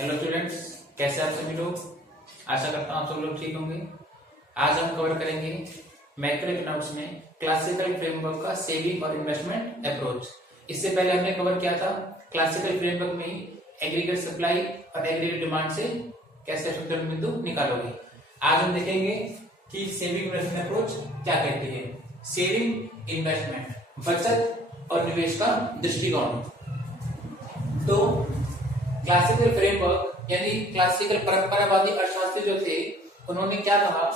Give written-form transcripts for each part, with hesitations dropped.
Hello students, कैसे आप सभी लोग। आशा करता हूँ आप सब लोग ठीक होंगे। आज हम कवर करेंगे मैक्रो इकोनॉमिक्स में क्लासिकल फ्रेमवर्क का सेविंग और इन्वेस्टमेंट अप्रोच। इससे पहले हमने कवर किया था क्लासिकल फ्रेमवर्क में एग्रीगेट सप्लाई और एग्रीगेट डिमांड से कैसे संतुलन बिंदु निकालोगे। आज हम देखेंगे कि सेविंग इन्वेस्टमेंट अप्रोच क्या कहती है। सेविंग इन्वेस्टमेंट, बचत और निवेश का दृष्टिकोण। तो क्लासिकल फ्रेमवर्क यानी क्लासिकल परंपरावादी अर्थशास्त्री जो थे उन्होंने क्या कहा,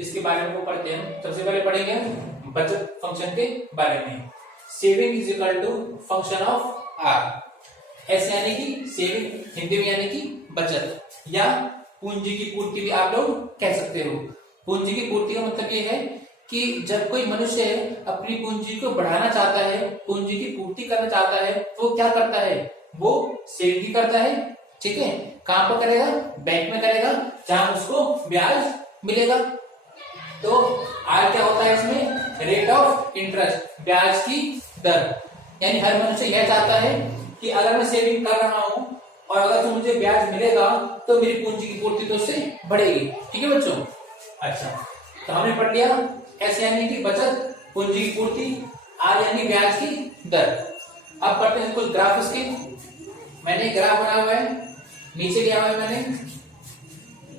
इसके बारे में पढ़ते हैं। सबसे पहले पढ़ेंगे बचत फंक्शन के बारे में। Saving is equal to function of R. S यानी कि सेविंग हिंदी में यानी कि बचत, या पूंजी की पूर्ति भी आप लोग कह सकते हो। पूंजी की पूर्ति का मतलब ये है कि जब कोई मनुष्य अपनी पूंजी को बढ़ाना चाहता है, पूंजी की पूर्ति करना चाहता है, तो क्या करता है, वो सेविंग करता है। ठीक है, कहां पर करेगा, बैंक में करेगा जहां उसको ब्याज मिलेगा। तो आर क्या होता है इसमें, रेट ऑफ इंटरेस्ट, ब्याज की दर। यानी हर मनुष्य यह चाहता है कि अगर मैं सेविंग कर रहा हूं और अगर तो मुझे ब्याज मिलेगा तो मेरी पूंजी की पूर्ति तो उससे बढ़ेगी। ठीक है बच्चों। अच्छा, तो हमने पढ़ लिया एस यानी कि बचत, पूंजी की पूर्ति, आर यानी ब्याज की दर। अब पढ़ते हैं कुछ ग्राफ इसके। मैंने ग्राफ बनाया हुआ है, नीचे लिया हुआ है मैंने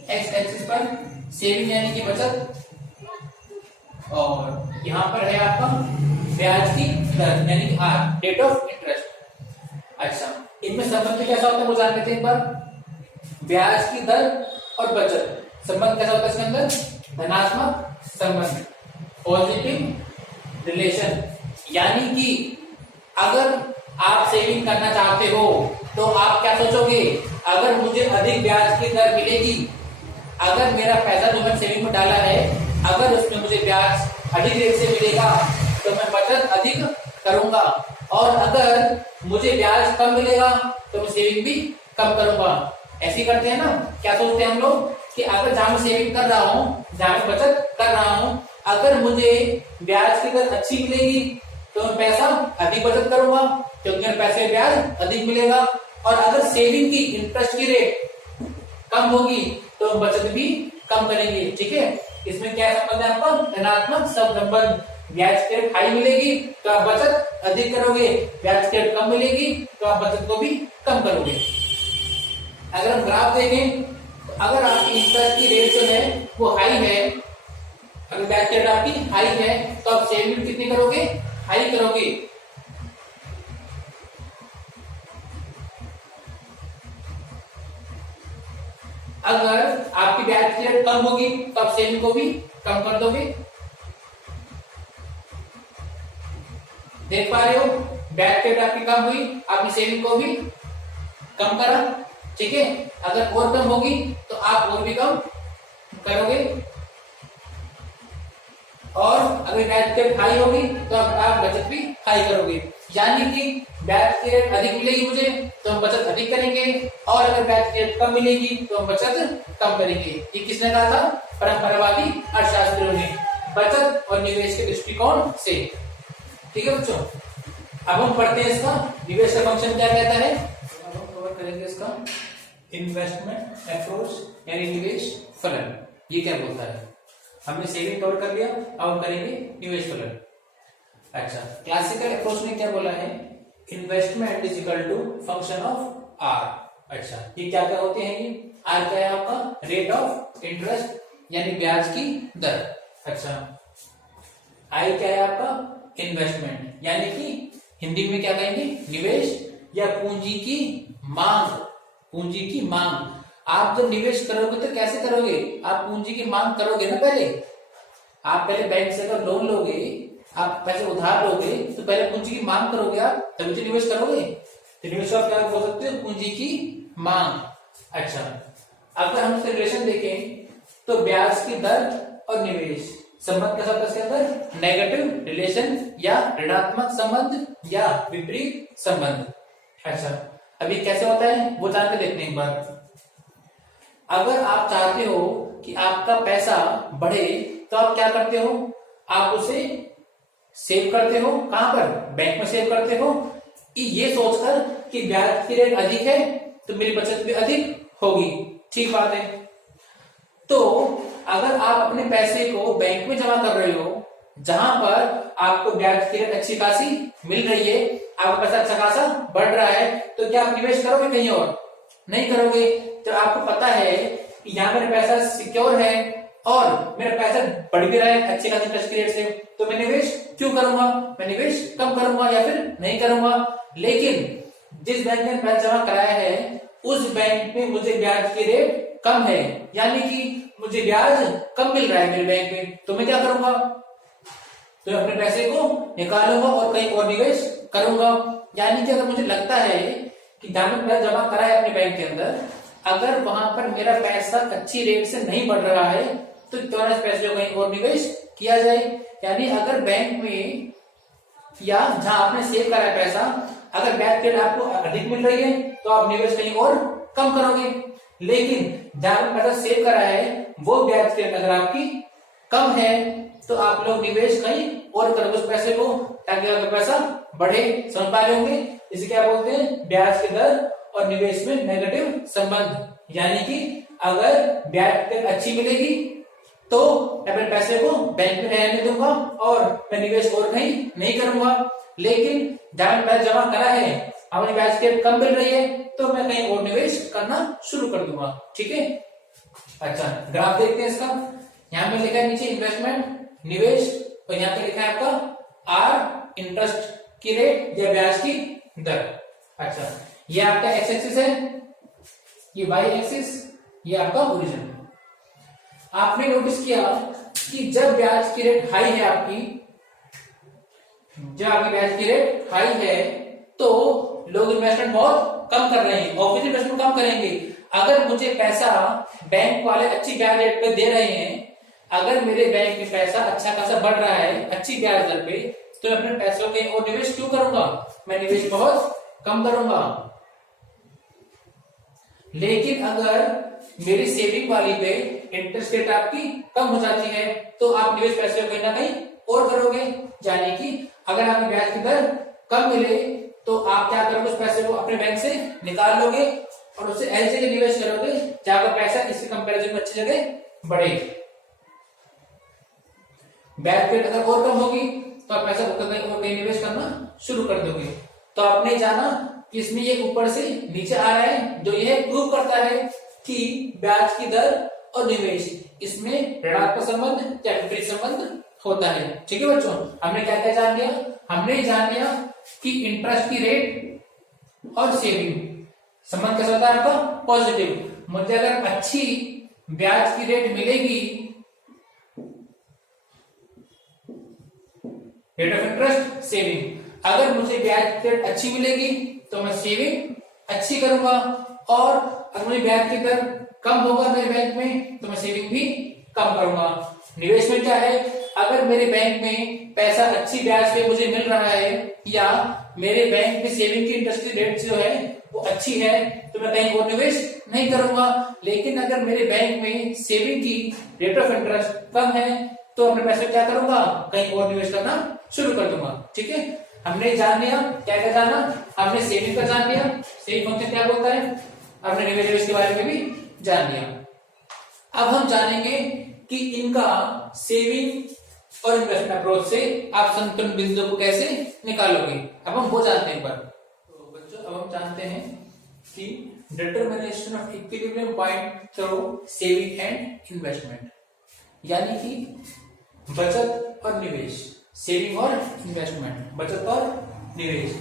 एक्स एक्सिस पर सेविंग यानी कि बचत, और यहां पर है आपका ब्याज की दर यानी कि आर, रेट ऑफ इंटरेस्ट। अच्छा, इनमें संबंध कैसा होता है वो जान लेते हैं एक बार। ब्याज की दर और बचत संबंध कैसा होता है इसके अंदर, धनात्मक संबंध, पॉजिटिव रिलेशन। यानी कि अगर आप सेविंग करना चाहते हो तो आप क्या सोचोगे, अगर मुझे अधिक ब्याज की दर मिलेगी, अगर मेरा पैसा जो मैंने सेविंग में डाला है अगर उसमें मुझे ब्याज अधिक रेट से मिलेगा तो मैं बचत अधिक करूंगा, और अगर मुझे ब्याज कम मिलेगा तो मैं सेविंग भी कम करूंगा। ऐसे करते हैं ना, क्या सोचते हैं हम लोग कि अगर जहां मैं सेविंग कर रहा हूँ, जहां मैं बचत कर रहा हूँ, अगर मुझे ब्याज की दर अच्छी मिलेगी तो मैं पैसा अधिक बचत करूंगा क्योंकि मेरे पैसे में ब्याज अधिक मिलेगा, और अगर सेविंग की इंटरेस्ट की रेट कम होगी तो बचत भी कम करेंगे। ठीक है, इसमें क्या संबंध है आपका, धनात्मक संबंध। ब्याज की रेट हाई मिलेगी तो आप बचत अधिक करोगे, ब्याज की रेट कम मिलेगी तो आप बचत को भी कम करोगे। अगर हम ग्राफ देखें तो अगर आपकी इंटरेस्ट की रेट जो है वो हाई है, अगर ब्याज की रेट आपकी हाई है तो आप सेविंग कितनी करोगे, हाई करोगे। अगर आपकी ब्याज की रेट कम होगी तो आप सेविंग को भी कम कर दोगे। देख पा रहे हो, ब्याज की रेट आपकी कम हुई, आपने सेविंग को भी कम करा। ठीक है, अगर और कम होगी तो आप और भी कम करोगे, और अगर ब्याज की रेट हाई होगी तो आप बचत भी हाई करोगे। यानी कि ब्याज की रेट अधिक मिलेगी मुझे तो हम बचत अधिक करेंगे, और अगर ब्याज की रेट कम मिलेगी तो हम बचत कम करेंगे। ये किसने कहा था, परंपरावादी अर्थशास्त्रियों ने, बचत और निवेश के दृष्टिकोण से। ठीक है बच्चों, अब हम पढ़ते हैं इसका निवेश का फंक्शन क्या कहता है। अब हम कवर करेंगे इसका इन्वेस्टमेंट अप्रोच यानी निवेश फलन, ये क्या बोलता है। हमने सेविंग कवर कर लिया, अब हम करेंगे निवेश फलन। अच्छा, क्लासिकल अप्रोच ने क्या बोला है, investment is equal to function of R. अच्छा, ये क्या क्या होते हैं, ये आर क्या है आपका, रेट ऑफ इंटरेस्ट यानी ब्याज की दर। अच्छा, आई क्या है आपका, इन्वेस्टमेंट यानी कि हिंदी में क्या कहेंगे, निवेश या पूंजी की मांग। पूंजी की मांग, आप जब निवेश करोगे तो कैसे करोगे, आप पूंजी की मांग करोगे ना। पहले आप पहले बैंक से अगर लोन लोगे, आप पैसे उधार लोगे तो पहले पूंजी की मांग करोगे, आप तभी तो निवेश करोगे। तो निवेश आप क्या बोल सकते हो, पूंजी की मांग। अच्छा, अगर हम इसका रिलेशन देखें तो ब्याज की दर और निवेश संबंध कैसा होता है इसके अंदर, नेगेटिव रिलेशन या ऋणात्मक संबंध या विपरीत संबंध। अच्छा, अभी कैसे होता है वो जान के देखते हैं एक बार। अगर आप चाहते हो कि आपका पैसा बढ़े तो आप क्या करते हो, आप उसे सेव करते हो, कहां पर, बैंक में सेव करते हो। कि ये सोचकर कि ब्याज की रेट अधिक है तो मेरी बचत भी अधिक होगी। ठीक बात है। तो अगर आप अपने पैसे को बैंक में जमा कर रहे हो जहां पर आपको ब्याज की रेट अच्छी खासी मिल रही है, आपका पैसा अच्छा खासा बढ़ रहा है, तो क्या आप निवेश करोगे कहीं और? नहीं करोगे। तो आपको पता है कि यहाँ मेरा पैसा सिक्योर है और मेरा पैसा बढ़ भी रहा है अच्छे खासे इंटरेस्ट रेट से, तो मैं निवेश क्यों करूंगा? मैं निवेश कम करूंगा या फिर नहीं करूंगा। लेकिन जिस बैंक में पैसा जमा कराया है उस बैंक में मुझे ब्याज की रेट कम है, यानी कि मुझे ब्याज कम मिल रहा है मेरे बैंक में, तो मैं क्या करूंगा? तो अपने पैसे को निकालूंगा और कहीं और निवेश करूंगा। यानी कि अगर मुझे लगता है कि जहां में पैसा जमा करा है अपने बैंक के अंदर, अगर वहां पर मेरा पैसा अच्छी रेट से नहीं बढ़ रहा है तो क्यों ना इस पैसे को कहीं और निवेश किया जाए। यानी अगर बैंक में या जहां आपने सेव करा है पैसा, अगर ब्याज रेट आपको अधिक मिल रही है तो आप निवेश कहीं और कम करोगे। लेकिन जहां आपने पैसा सेव करा है वो ब्याज रेट अगर आपकी कम है तो आप लोग निवेश कहीं और करोगे उस पैसे को, ताकि अगर पैसा बढ़े। समझ पा रहे होंगे इसे क्या बोलते हैं? ब्याज की दर और निवेश में नेगेटिव संबंध। यानी कि अगर ब्याज दर अच्छी मिलेगी तो अपने पैसे को बैंक में रहने दूंगा और मैं निवेश और कहीं नहीं करूंगा। लेकिन जहां पैसा जमा करा है हमारी ब्याज दर कम मिल रही है तो मैं कहीं और निवेश करना शुरू कर दूंगा। ठीक है। अच्छा, ग्राफ देखते हैं इसका। यहाँ पे लिखा है नीचे इन्वेस्टमेंट निवेश, और यहाँ पे लिखा है आपका आर इंटरेस्ट की रेट या ब्याज की दर। अच्छा, ये आपका एक्स एक्सिस है, ये वाई एक्सिस, ये आपका ओरिजिन। आपने नोटिस किया कि जब ब्याज की रेट हाई है आपकी, जब आपकी ब्याज की रेट हाई है तो लोग इन्वेस्टमेंट बहुत कम कर रहे हैं, ऑफिस इन्वेस्टमेंट कम करेंगे। अगर मुझे पैसा बैंक वाले अच्छी ब्याज रेट पे दे रहे हैं, अगर मेरे बैंक में पैसा अच्छा खासा बढ़ रहा है अच्छी ब्याज दर पे, तो मैं अपने पैसों के और निवेश क्यों करूंगा? मैं निवेश बहुत कम करूंगा। लेकिन अगर मेरी सेविंग वाली पे इंटरेस्ट रेट आपकी कम हो जाती है तो आप निवेश पैसे कहीं ना कहीं और करोगे। यानी कि अगर आपकी ब्याज की दर कम मिले तो आप क्या करोगे? उस पैसे को अपने बैंक से निकाल लोगे और उसे ऐसी जगह निवेश करोगे जहां का पैसा इसके कंपैरिजन में अच्छी जगह बढ़े। ब्याज रेट अगर और कम होगी तो आप पैसा कहीं और कहीं निवेश करना शुरू कर दोगे। तो आपने जाना कि इसमें ये ऊपर से नीचे आ रहा है, जो यह प्रूव करता है कि ब्याज की दर और निवेश इसमें ऋणात्मक संबंध या विपरीत संबंध होता है। ठीक है बच्चों, हमने क्या क्या जान लिया? हमने जान लिया कि इंटरेस्ट की रेट और सेविंग संबंध कैसा होता है आपका? पॉजिटिव। मुझे अगर अच्छी ब्याज की रेट मिलेगी, रेट ऑफ इंटरेस्ट सेविंग, अगर मुझे ब्याज रेट अच्छी मिलेगी तो मैं सेविंग अच्छी करूंगा, और अगर मुझे ब्याज की दर कम होगा मेरे बैंक में तो मैं सेविंग भी कम करूंगा। निवेश में क्या है? अगर मेरे बैंक में पैसा अच्छी ब्याज पे मुझे मिल रहा है या मेरे बैंक में सेविंग की इंटरेस्ट की रेट जो है वो अच्छी है तो मैं कहीं और निवेश नहीं करूंगा। लेकिन अगर मेरे बैंक में सेविंग की रेट ऑफ इंटरेस्ट कम है तो अपने पैसे क्या करूंगा? कहीं और निवेश करना शुरू कर दूंगा। ठीक है, हमने जान लिया क्या क्या जाना? हमने सेविंग का जान लिया, सेविंग फंक्शन क्या बोलता है, हमने निवेश के बारे में भी जान लिया। अब हम जानेंगे कि इनका सेविंग और इन्वेस्टमेंट अप्रोच से आप संतुलन बिंदु को कैसे निकालोगे। अब हम वो जानते हैं। पर तो बच्चों अब हम जानते हैं कि determination of equilibrium point through saving and investment, यानी कि बचत और निवेश, सेविंग और इन्वेस्टमेंट, बचत और निवेश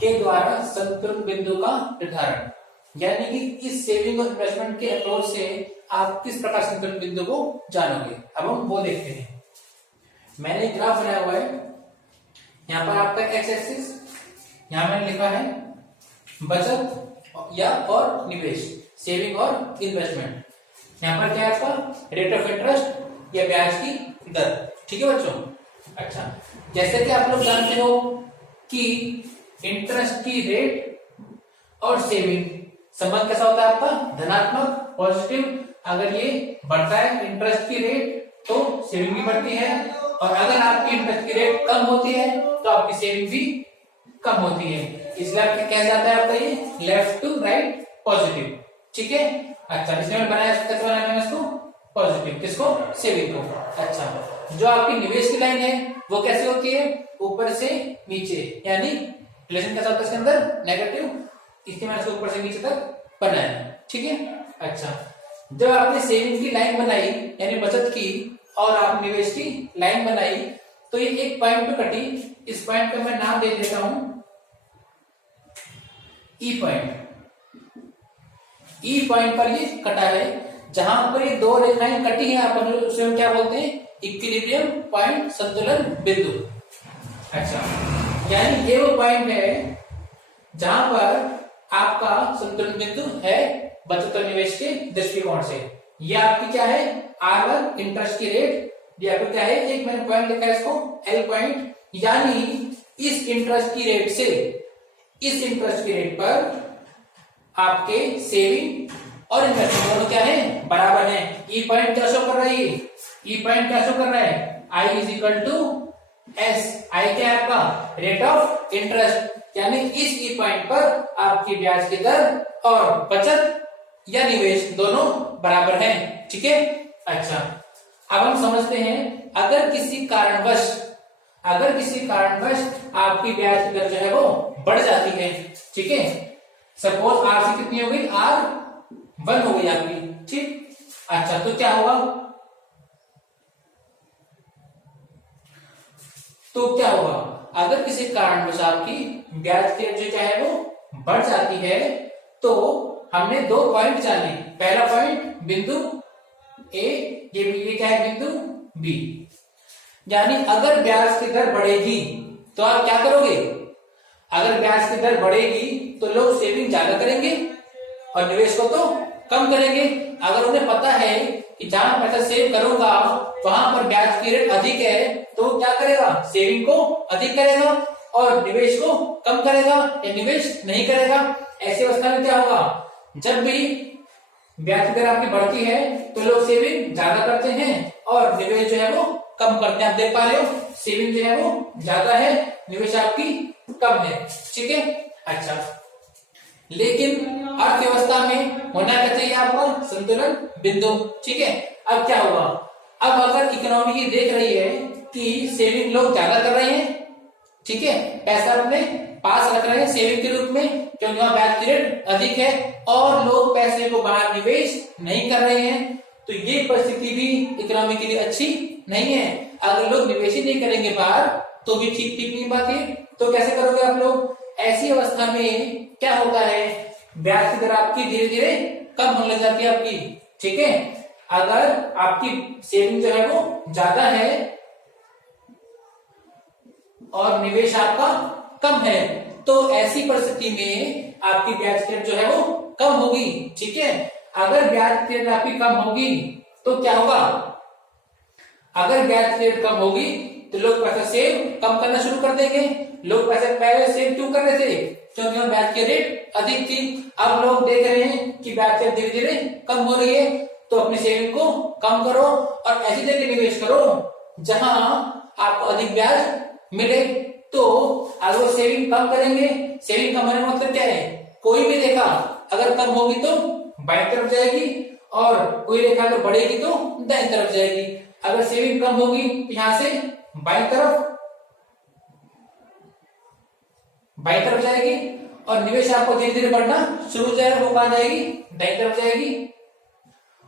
के द्वारा संतुलन बिंदु का निर्धारण। यानी कि इस सेविंग और इन्वेस्टमेंट के अप्रोच से आप किस प्रकार संतुलन बिंदु को जानोगे। अब हम वो देखते हैं। मैंने एक ग्राफ बनाया हुआ है, यहाँ पर आपका एक्स एक्सिस, यहाँ मैंने लिखा है बचत या और निवेश, सेविंग और इन्वेस्टमेंट। यहाँ पर क्या है आपका? रेट ऑफ इंटरेस्ट या ब्याज की दर। ठीक है बच्चों। अच्छा, जैसे कि आप लोग जानते हो कि इंटरेस्ट की रेट और सेविंग संबंध कैसा होता है आपका? धनात्मक, पॉजिटिव। अगर ये बढ़ता है इंटरेस्ट की रेट तो सेविंग भी बढ़ती है, और अगर आपकी इंटरेस्ट की रेट कम होती है तो आपकी सेविंग भी कम होती है। इसलिए आपके क्या जाता है आपका ये लेफ्ट टू राइट पॉजिटिव। ठीक है, अच्छा इसलिए मैंने बनाया, कैसे बनाया मैंने इसको, पॉजिटिव। किसको, सेविंग को। अच्छा जो आपकी निवेश की लाइन है वो कैसे होती है, ऊपर से नीचे, यानी रिलेशन कैसा होता है इसके अंदर, नेगेटिव, इसलिए मैंने इसको ऊपर से नीचे तक बनाया। ठीक है, अच्छा जब आपने सेविंग की लाइन बनाई यानी बचत की और आप निवेश की लाइन बनाई तो ये एक पॉइंट पे कटी। इस पॉइंट का मैं नाम दे देता हूं ई पॉइंट। ई पॉइंट पर ये कटा है, जहां पर ये दो रेखाएं कटी हैं अपन उसे हम क्या बोलते हैं, इक्विलिब्रियम पॉइंट, संतुलन बिंदु। अच्छा यानी ये वो पॉइंट है जहां पर आपका संतुलन बिंदु है बचत और निवेश के दृष्टिकोण से। ये आपकी क्या है, R1 इंटरेस्ट की रेट, ये आपको क्या है, एक मैंने पॉइंट लिखा है इसको L पॉइंट, यानी इस इंटरेस्ट की रेट से इस इंटरेस्ट की रेट पर आपके सेविंग और इन्वेस्टमेंट दोनों क्या है, बराबर है। ई पॉइंट क्या शो कर रहा है, ई पॉइंट क्या शो कर रहा है, I is equal to S. I क्या है आपका, रेट ऑफ इंटरेस्ट, यानी इस ई पॉइंट पर आपकी ब्याज की दर और बचत या निवेश दोनों बराबर हैं। ठीक है, अच्छा अब हम समझते हैं अगर किसी कारणवश आपकी ब्याज की दर जो है वो बढ़ जाती है, ठीक है, सपोज आर से कितनी हो गई, R1 हो गई आपकी, ठीक, अच्छा तो क्या होगा, अगर किसी कारणवश आपकी ब्याज की दर जो है वो बढ़ जाती है तो हमने दो पॉइंट जाने, पहला पॉइंट बिंदु ए, ये क्या है बिंदु बी, यानी अगर ब्याज की दर बढ़ेगी तो आप क्या करोगे, अगर ब्याज की दर बढ़ेगी तो लोग सेविंग ज्यादा करेंगे और निवेश को तो कम करेंगे। अगर उन्हें पता है कि जहां पैसा सेव करूंगा वहां पर ब्याज की रेट अधिक है तो क्या करेगा, सेविंग को अधिक करेगा और निवेश को कम करेगा या निवेश नहीं करेगा। ऐसी अवस्था में क्या होगा, जब भी ब्याज की दर आपकी बढ़ती है तो लोग सेविंग ज्यादा करते हैं और निवेश जो है वो कम करते हैं। आप देख पा रहे हो सेविंग जो है वो ज्यादा है, निवेश आपकी कम है। ठीक है, अच्छा लेकिन अर्थव्यवस्था में होना क्या चाहिए आपको, संतुलन बिंदु। ठीक है, अब क्या होगा, अब अगर इकोनॉमी ये देख रही है कि सेविंग लोग ज्यादा कर रहे हैं, ठीक है, पैसा अपने पास रख रहे हैं सेविंग के रूप में क्योंकि वहां ब्याज की रेट अधिक है और लोग पैसे को बाहर निवेश नहीं कर रहे हैं, तो ये परिस्थिति भी इकोनॉमी के लिए अच्छी नहीं है। अगर लोग निवेश ही नहीं करेंगे बाहर तो भी ठीक नहीं बात है। तो कैसे करोगे आप लोग, ऐसी अवस्था में क्या होता है, ब्याज की दर आपकी धीरे धीरे कम होने लग जाती है आपकी। ठीक है, अगर आपकी सेविंग जो है वो ज्यादा है और निवेश आपका कम है तो ऐसी परिस्थिति में आपकी ब्याज दर जो है वो कम होगी। ठीक है, अगर ब्याज दर आपकी कम होगी तो क्या होगा, अगर ब्याज दर कम होगी तो लोग पैसा सेव कम करना शुरू कर देंगे। लोग पैसे पहले सेव क्यों कर रहे थे, क्योंकि वहां ब्याज की रेट अधिक थी। अब लोग देख रहे हैं कि ब्याज दर धीरे धीरे कम हो रही है तो अपनी सेविंग को कम करो और ऐसी जगह निवेश करो जहां आपको अधिक ब्याज मिले। तो अगर वो सेविंग कम करेंगे, सेविंग कम होने का मतलब क्या है, कोई भी रेखा अगर कम होगी तो बाईं तरफ जाएगी और कोई रेखा अगर बढ़ेगी तो दाईं तरफ जाएगी। अगर सेविंग कम होगी तो यहां से बाईं तरफ जाएगी और निवेश आपको धीरे धीरे बढ़ना शुरू हो जाएगा, वो कहां जाएगी, दाईं तरफ जाएगी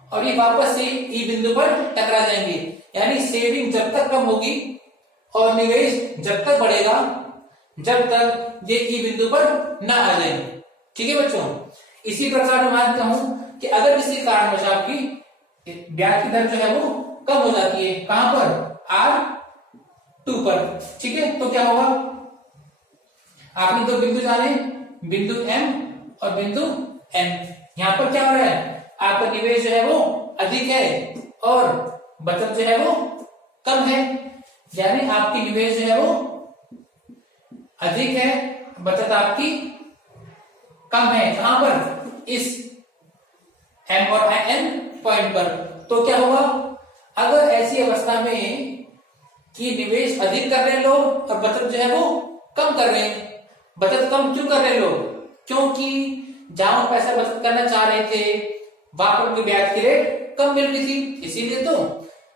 और ये वापस से ई बिंदु पर टकरा जाएंगे। यानी सेविंग जब तक कम होगी और निवेश जब तक बढ़ेगा जब तक ये ई बिंदु पर ना आ जाए। ठीक है बच्चों, इसी प्रकार मैं मानता हूं कि अगर किसी कारणवश आपकी ब्याज की दर जो है वो कम हो जाती है, कहां पर, R2 पर, ठीक है, तो क्या होगा, आपने दो बिंदु जाने, बिंदु M और बिंदु N। यहां पर क्या हो रहा है, आपका निवेश जो है वो अधिक है और बचत जो है वो कम है, यानी आपकी निवेश जो है वो अधिक है, बचत आपकी कम है। कहां पर, इस M और N पॉइंट पर। तो क्या होगा, अगर ऐसी अवस्था में कि निवेश अधिक कर रहे हैं लोग और बचत जो है वो कम कर रहे हैं, बचत कम क्यों कर रहे हैं लोग, क्योंकि जहां वो पैसा बचत करना चाह रहे थे वहां पर उनकी ब्याज की रेट कम मिल रही थी, इसीलिए तो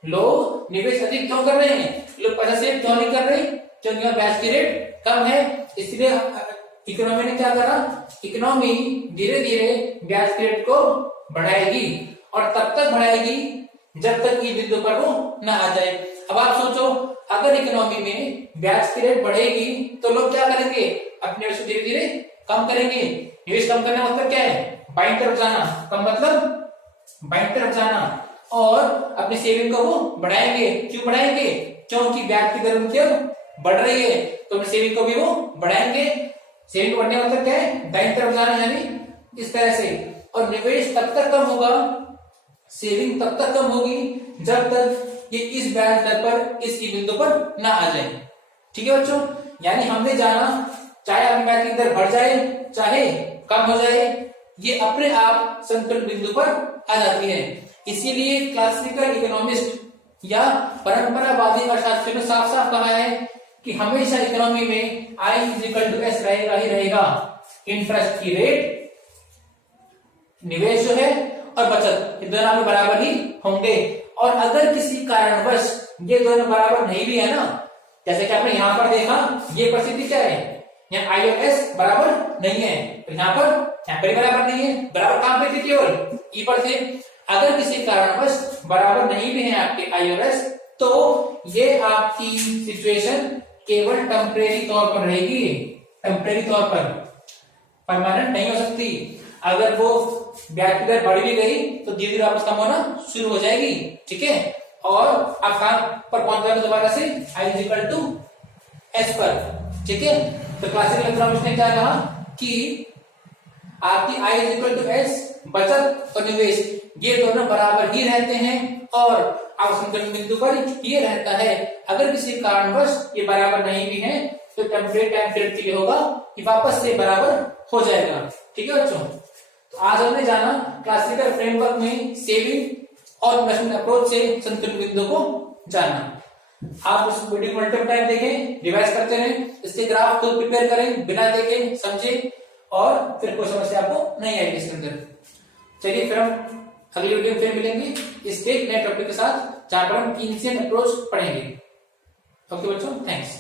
लोग निवेश अधिक क्यों कर रहे हैं, लोग पैसा सेव क्यों नहीं कर रहे, क्योंकि ब्याज की रेट कम है। इसलिए इकोनॉमी ने क्या करा, इकोनॉमी धीरे धीरे ब्याज की रेट को बढ़ाएगी और तब तक बढ़ाएगी जब तक ये बिंदु पर वो न आ जाए। अब आप सोचो, अगर इकोनॉमी में ब्याज की रेट बढ़ेगी तो लोग क्या करेंगे, अपने निवेश धीरे धीरे कम करेंगे। निवेश कम करने का मतलब क्या है, बाइंग तरफ जाना, कम मतलब बाइंग तरफ जाना, और अपनी सेविंग को वो बढ़ाएंगे। क्यों बढ़ाएंगे, क्योंकि ब्याज की दर उनकी अब बढ़ रही है, तो अपनी सेविंग को भी वो बढ़ाएंगे। सेविंग बढ़ने का मतलब क्या है, दाईं तरफ जाना, यानी इस तरह से। और निवेश तब तक कम होगा, सेविंग तब तक कम होगी जब तक ये इस ब्याज दर पर, इस बिंदु पर ना आ जाए। ठीक है बच्चों, यानी हमने जाना चाहे अपनी ब्याज की दर बढ़ जाए चाहे कम हो जाए, ये अपने आप संतुलन बिंदु पर आ जाती है। इसीलिए क्लासिकल इकोनॉमिस्ट या परंपरावादी अर्थशास्त्रियों ने साफ साफ कहा है कि हमेशा इकोनॉमी में I = S रहेगा ही रहेगा। इंटरेस्ट की रेट, निवेश जो है और बचत, ये दोनों बराबर ही होंगे। और अगर किसी कारणवश ये दोनों बराबर नहीं भी है ना, जैसे कि आपने यहाँ पर देखा, ये परिस्थिति क्या है, यहाँ I और S बराबर नहीं है, तो यहाँ पर बराबर नहीं है, बराबर कहां पे थे, केवल E पर थे। अगर किसी कारणवश बराबर नहीं भी है आपके I और S, तो ये आपकी सिचुएशन केवल टेम्परेरी तौर पर रहेगी, टेम्परेरी तौर पर, परमानेंट नहीं हो सकती। अगर वो ब्याज की दर बढ़ भी गई तो धीरे धीरे वापस कम होना शुरू हो जाएगी। ठीक है, और आप कहां पर पहुंच जाएगा दोबारा से, I = S पर। ठीक है, तो क्लासिकल इकोनॉमिक्स ने क्या कहा कि आपकी I = S, बचत और निवेश ये दोनों बराबर ही रहते हैं और संतुलन बिंदु पर ये रहता है। अगर किसी कारणवश ये बराबर नहीं भी है तो टेम्परेरी टाइम पीरियड के लिए होगा कि वापस से बराबर हो जाएगा। ठीक है बच्चों, तो आज हमने जाना क्लासिकल फ्रेमवर्क में सेविंग और इन्वेस्टमेंट अप्रोच से संतुलन बिंदु को जाना। आप उस वीडियो को मल्टीपल टाइम देखें, रिवाइज करते रहें, इसके ग्राफ को प्रिपेयर करें, बिना देखे समझे, और फिर कोई समस्या आपको नहीं आएगी इसके अंदर। चलिए फिर हम अगली वीडियो में फिर मिलेंगे इसके नए टॉपिक के साथ, जहां पर हम कीनसियन अप्रोच पढ़ेंगे। ओके बच्चों, थैंक्स।